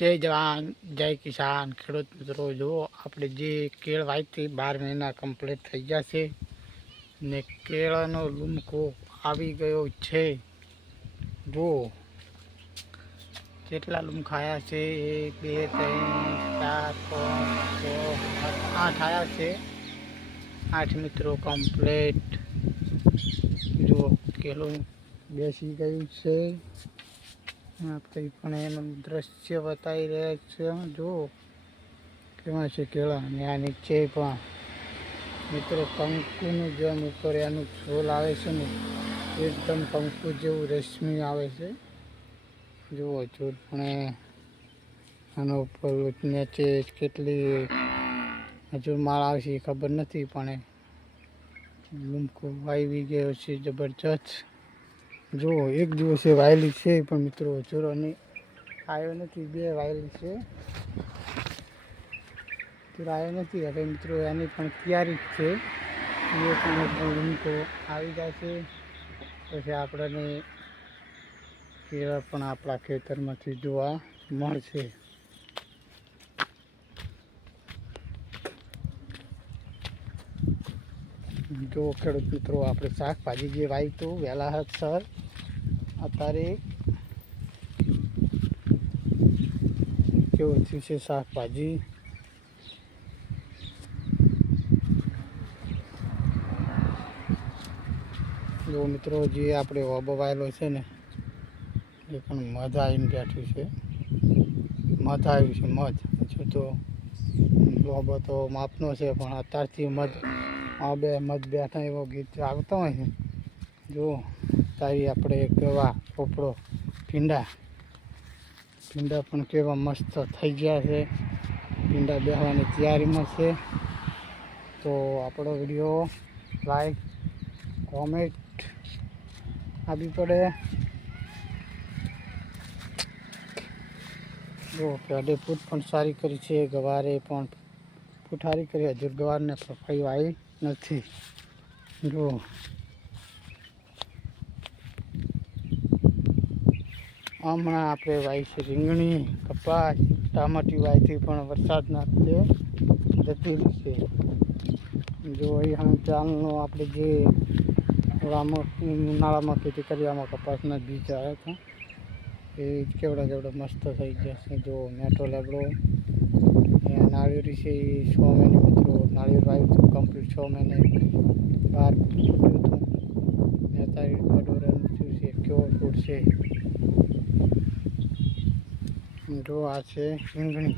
જય જવાન જય કિસાન ખેડૂત મિત્રો, જુઓ આપણે જે કેળ વાવથી 12 મહિના કમ્પ્લીટ થઈ ગયા છે ને કેળાનો લૂમકો આવી ગયો છે. જુઓ કેટલા લૂમખાયા છે, 1 2 3 4 5 6 7 8 આવ્યા છે. 8 મિત્રો કમ્પ્લીટ. જુઓ કેળું બેસી ગયું છે. આપણે પણ એનું દ્રશ્ય બતાવી રહ્યા છે. જુઓ કેવા છે કેળા. અને આ નીચે પણ મિત્રો કંકુનું જેમ ઉપર એનું છોલ આવે છે ને, એકદમ કંકુ જેવું રેશમી આવે છે. જુઓ છોડ પણ આનો ઉપર નીચે કેટલી હજુ માળ આવશે ખબર નથી, પણ લૂમકો વાવી ગયો છે જબરજસ્ત. જુઓ એક દિવસે વાયેલી છે, પણ મિત્રો હજુ અને આવ્યો નથી. 2 વાયેલી છે, આવ્યો નથી. હવે મિત્રો એની પણ તૈયારી જ છે. એ પણ લૂમકો આવી જાય છે પછી આપણને કેળા પણ આપણા ખેતરમાંથી જોવા મળશે. જો ખેડૂત મિત્રો, આપણે શાકભાજી જે વાવી હતું વહેલા સર, અત્યારે કેવું થયું છે શાકભાજી. જો મિત્રો જે આપણે ઓબો વાયેલો છે ને, એ પણ મધ આવીને બેઠું છે. મધ આવ્યું છે. હજુ તો લોબો તો માપનો છે, પણ અત્યારથી મધ બેઠા એવો ગીત આવતો હોય છે. જો તારી આપણે કેવા પોપડો ભીંડા પણ કેવા મસ્ત થઈ ગયા છે. ભીંડા બેસવાની તૈયારીમાં છે. તો આપણો વિડીયો લાઈક કોમેન્ટ આપવી પડે. જો પેડે ફૂટ પણ સારી કરી છે. ગવારે પણ ફૂટ સારી કરી. હજુ ગવારને સફાઈ આવી નથી. જો હમણાં આપણે વાવી છે રીંગણી, કપાસ, ટામેટી વાવીથી પણ વરસાદના લીધે જતી છે. જો અહીંયા ચાલનો આપણે જે ઉનાળામાં ખેતી કરી, આમાં કપાસના બીજ આવ્યા હતા, એ કેવડા મસ્ત થઈ ગયા છે. જો મેઠો લેબડો નાળિયેરી છે, એ 6 મહિને મિત્રો નાળિયેર વાવ્યું હતું કમ્પ્લીટ. 6 મહિને 12 ફૂટ્યું હતું. 42 રન થયું છે. કેવો ફૂટ છે. જો આ છે રીંગણી.